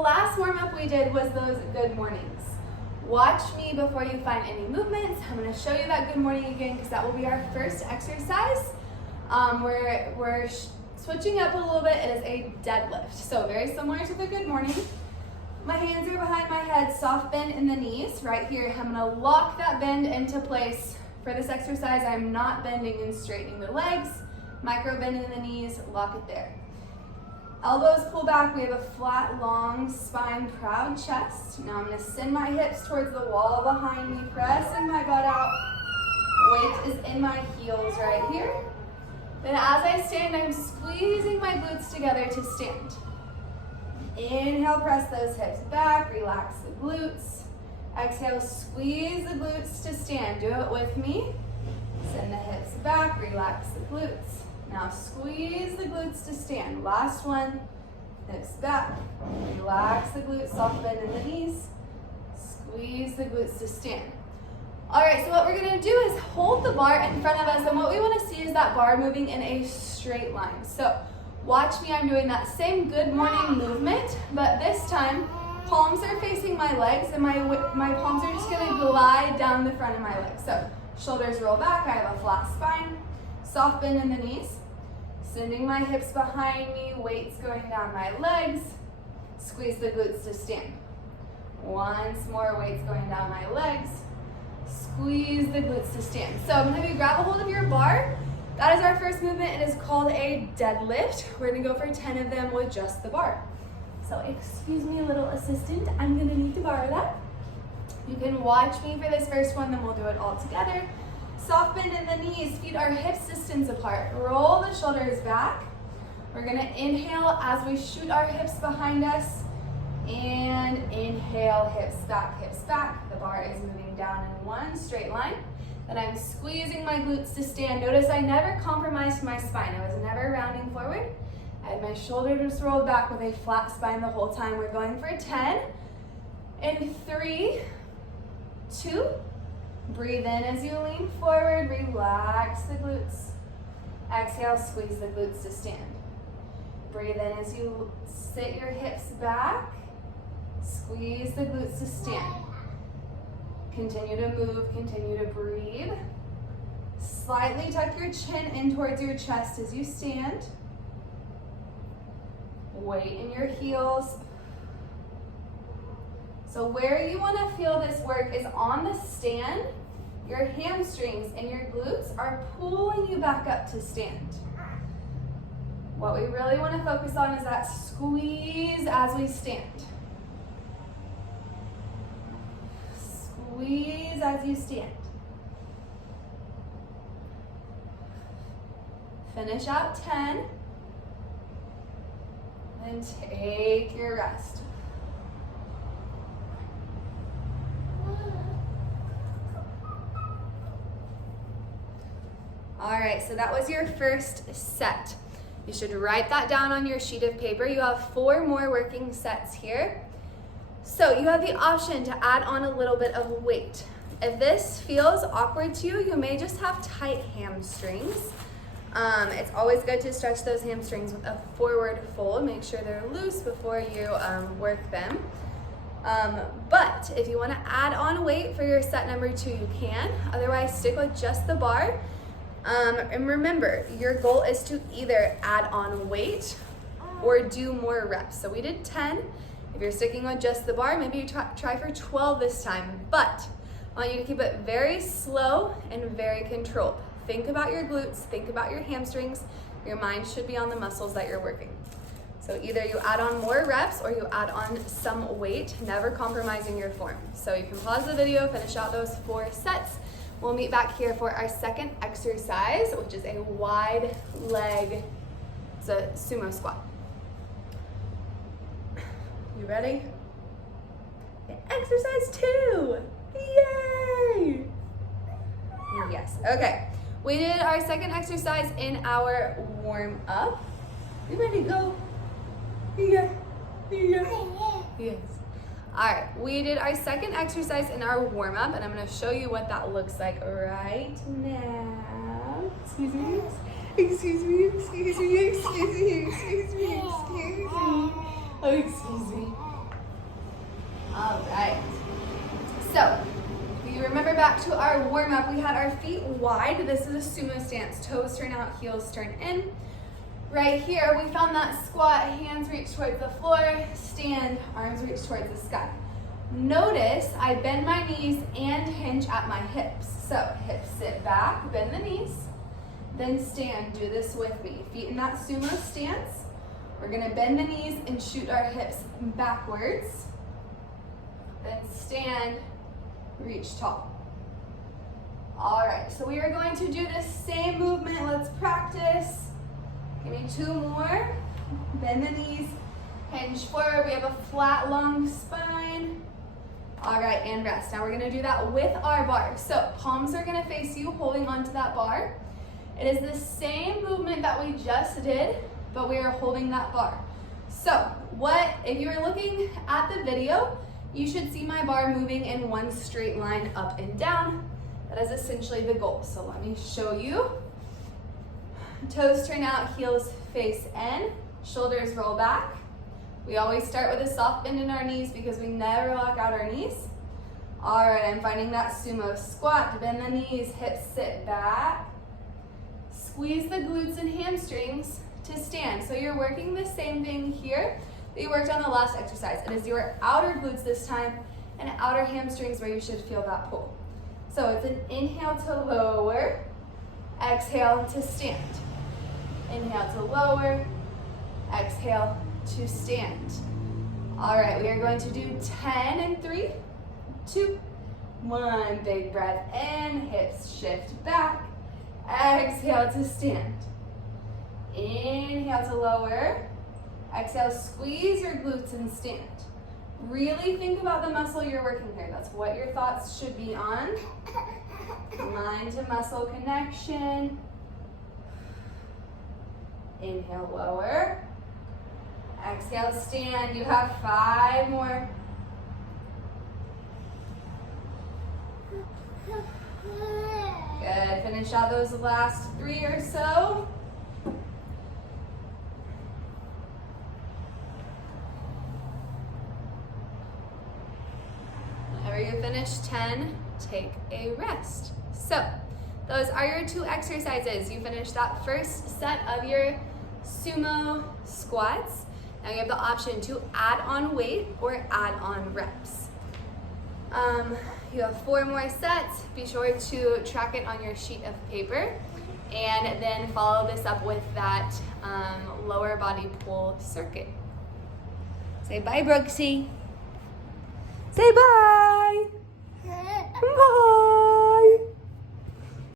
last warm-up we did was those good mornings. Watch me before you find any movements. I'm gonna show you that good morning again because that will be our first exercise. We're switching up a little bit. It is a deadlift. So very similar to the good morning. My hands are behind my head, soft bend in the knees. Right here, I'm gonna lock that bend into place. For this exercise, I'm not bending and straightening the legs. Micro bend in the knees, lock it there. Elbows pull back, we have a flat, long spine, proud chest. Now I'm gonna send my hips towards the wall behind me, pressing my butt out. Weight is in my heels right here. Then as I stand, I'm squeezing my glutes together to stand. Inhale, press those hips back, relax the glutes. Exhale, squeeze the glutes to stand. Do it with me. Send the hips back, relax the glutes. Now squeeze the glutes to stand. Last one, hips back. Relax the glutes, soft bend in the knees. Squeeze the glutes to stand. All right, so what we're gonna do is hold the bar in front of us, and what we wanna see is that bar moving in a straight line. So watch me, I'm doing that same good morning movement, but this time, palms are facing my legs, and my palms are just gonna glide down the front of my legs. So shoulders roll back, I have a flat spine, soft bend in the knees, sending my hips behind me, weights going down my legs, squeeze the glutes to stand. Once more, weights going down my legs, squeeze the glutes to stand. So I'm gonna have you grab a hold of your bar. That is our first movement. It is called a deadlift. We're gonna go for 10 of them with just the bar. So excuse me, little assistant, I'm gonna need to borrow that. You can watch me for this first one, then we'll do it all together. Soft bend in the knees, feet are hips distance apart. Roll the shoulders back. We're gonna inhale as we shoot our hips behind us. And inhale, hips back. The bar is moving down in one straight line. Then I'm squeezing my glutes to stand. Notice I never compromised my spine. I was never rounding forward. I had my shoulders rolled back with a flat spine the whole time. We're going for 10. In 3, 2, breathe in as you lean forward, relax the glutes. Exhale, squeeze the glutes to stand. Breathe in as you sit your hips back, squeeze the glutes to stand. Continue to move, continue to breathe. Slightly tuck your chin in towards your chest as you stand. Weight in your heels. So where you want to feel this work is on the stand. Your hamstrings and your glutes are pulling you back up to stand. What we really want to focus on is that squeeze as we stand. Squeeze as you stand. Finish out 10. Then take your rest. All right, so that was your first set. You should write that down on your sheet of paper. You have 4 more working sets here. So you have the option to add on a little bit of weight. If this feels awkward to you, you may just have tight hamstrings. It's always good to stretch those hamstrings with a forward fold. Make sure they're loose before you work them. But if you want to add on weight for your set number 2, you can. Otherwise, stick with just the bar. And remember, your goal is to either add on weight or do more reps. So we did 10. If you're sticking with just the bar, maybe you try for 12 this time. But I want you to keep it very slow and very controlled. Think about your glutes, think about your hamstrings. Your mind should be on the muscles that you're working. So either you add on more reps or you add on some weight, never compromising your form. So you can pause the video, finish out those 4 sets. We'll meet back here for our second exercise, which is a wide leg, it's a sumo squat. You ready? Exercise 2, yay! Yes, okay. We did our second exercise in our warm up. You ready to go? Yeah. Yes. All right, we did our second exercise in our warm up, and I'm gonna show you what that looks like right now. Excuse me. Oh, excuse me. our warm up, we had our feet wide. This is a sumo stance. Toes turn out, heels turn in. Right here, we found that squat, hands reach towards the floor, stand, arms reach towards the sky. Notice I bend my knees and hinge at my hips. So hips sit back, bend the knees, then stand. Do this with me. Feet in that sumo stance. We're gonna bend the knees and shoot our hips backwards. Then stand, reach tall. All right, so we are going to do this same movement. Let's practice. Give me 2 more. Bend the knees, hinge forward. We have a flat, long spine. All right, and rest. Now we're gonna do that with our bar. So palms are gonna face you, holding onto that bar. It is the same movement that we just did, but we are holding that bar. So if you are looking at the video, you should see my bar moving in one straight line up and down. That is essentially the goal. So let me show you. Toes turn out, heels face in, shoulders roll back. We always start with a soft bend in our knees because we never lock out our knees. All right, I'm finding that sumo squat. Bend the knees, hips sit back. Squeeze the glutes and hamstrings to stand. So you're working the same thing here that you worked on the last exercise. It is your outer glutes this time and outer hamstrings where you should feel that pull. So it's an inhale to lower, exhale to stand. Inhale to lower, exhale to stand. All right, we are going to do 10 in 3, 2, 1. Big breath in, hips shift back. Exhale to stand. Inhale to lower. Exhale, squeeze your glutes and stand. Really think about the muscle you're working here. That's what your thoughts should be on. Mind to muscle connection. Inhale, lower. Exhale, stand. You have 5 more. Good. Finish out those last 3 or so. Whenever you finish 10, take a rest. So, those are your 2 exercises. You finished that first set of your sumo squats. Now you have the option to add on weight or add on reps. You have 4 more sets. Be sure to track it on your sheet of paper and then follow this up with that lower body pull circuit. Say bye, Brooksy. Say bye.